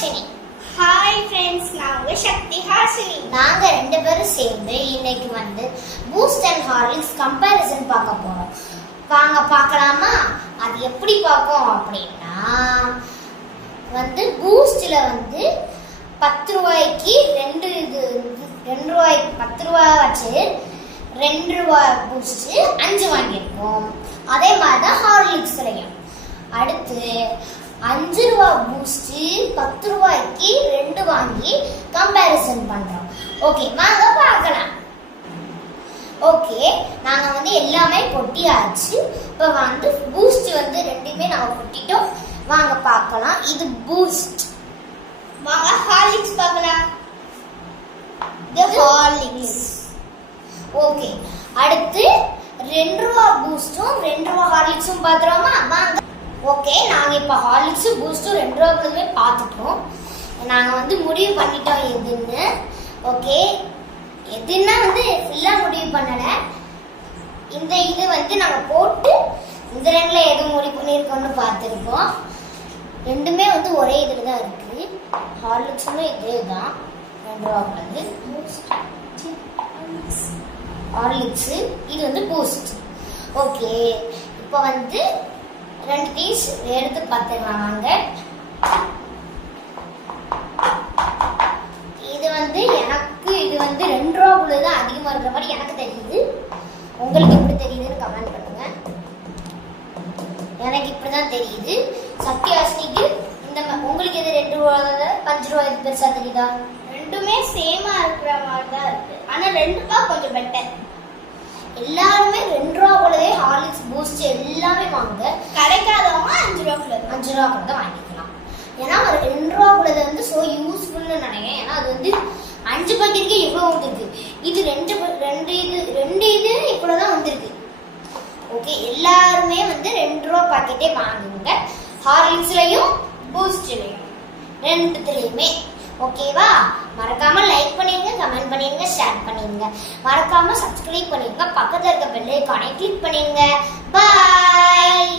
Hashini. Hi friends, நான் உங்க சக்தி ஹாஷினி. நாங்க ரெண்டு பேரும் சேர்ந்து இன்னைக்கு பூஸ்ட் அண்ட் ஹார்லிக்ஸ் கம்பேரிசன் பார்க்க போறோம். வாங்க பார்க்கலாமா? அது எப்படி பார்ப்போம் அப்படின்னா, பூஸ்ட்ல 10 ரூபாய்க்கு 2 ரூபாய்க்கு 10 ரூபாய் வச்சு 2 ரூபாய் பூஸ்ட் 5 வாங்கியிருக்கோம். அதே மாதிரி தான் ஹார்லிக்ஸ்லையும். அடுத்து 5 ரூபாய் பூஸ்ட் 10 ரூபாய்க்கு 2 வாங்கி கம்பேரிசன் பண்றோம். ஓகே, வாங்க பார்க்கலாம். ஓகே, நாங்க எல்லாமே கொட்டியாச்சு. இப்போ பூஸ்ட் ரெண்டுமே நாங்க கொட்டிட்டோம். வாங்க பார்க்கலாம். இது பூஸ்ட். வாங்க ஹார்லிக்ஸ் பார்க்கலாம். இது ஹார்லிக்ஸ். ஓகே, அடுத்து 2 ரூபாய் பூஸ்டும் 2 ரூபாய் ஹார்லிக்ஸும் பார்த்துருவோமா? வாங்க. ஓகே, நாங்க இப்போ ஹார்லிக்ஸும் பூஸ்டும் 2 ரூபாய்க்குமே பார்த்துட்டோம். நாங்க முடிவு பண்ணிட்டோம் எதுன்னு. ஓகே, எதுன்னா ஃபுல்லா முடிவு பண்ணல. இது நாங்க போட்டு இந்த ரெண்டுல எது முடிவு பண்ணிருக்கோம்னு பார்த்துருக்கோம். ரெண்டுமே ஒரே இதுல தான் இருக்கு. ஹார்லிக்ஸுமே இதே தான் 2 ரூபாய் ஹார்லிக்ஸ், இது பூஸ்ட். ஓகே, இப்போ ரெண்டு பீஸ் எடுத்து பார்த்துக்கலாம் வாங்க. இது எனக்கு இது 2 ரூபாக்குள்ள தான் அதிகமா இருக்கிற மாதிரி எனக்கு தெரியுது. உங்களுக்கு எப்படி தெரியுதுன்னு கமெண்ட் பண்ணுங்க. எனக்கு இப்படிதான் தெரியுது. சத்யாஸ்னிக்கு உங்களுக்கு எது 2 ரூபாய் 5 ரூபாய் பெருசா தெரியுதா? ரெண்டுமே சேமா இருக்கிற மாதிரி தான் இருக்கு. ஆனா 2 ரூபாய் கொஞ்சம் பெட்டர். எல்லாருமே 2 ரூபாக்குள்ளதே ஹார்லிக்ஸ் பூஸ்ட் எல்லாமே வாங்க. கிடைக்காதவங்க 5 ரூபாய்க்குள்ள 5 ரூபாய்க்குள்ள தான் வாங்கிக்கலாம். ஏன்னா ஒரு 2 ரூபாக்குள்ளது சோ யூஸ்ஃபுல்னு நினைக்கிறேன். ஏன்னா அது 5 பாக்கெட்டுக்கு இவ்வளவு வந்திருக்கு. இது ரெண்டு இது இவ்வளவுதான் வந்திருக்கு. ஓகே, எல்லாருமே 2 ரூபாய் பாக்கெட்டே வாங்குங்க. ஹார்லிக்ஸ்லயும் பூஸ்ட்லயும் ரெண்டுத்துலயுமே. ஓகேவா? மறக்காம லைக் பண்ணிருங்க, கமெண்ட் பண்ணிருங்க, ஷேர் பண்ணிருங்க. மறக்காம சப்ஸ்கிரைப் பண்ணிருங்க. பக்கத்துல இருக்க பெல் ஐகானை கிளிக் பண்ணிருங்க. பாய்.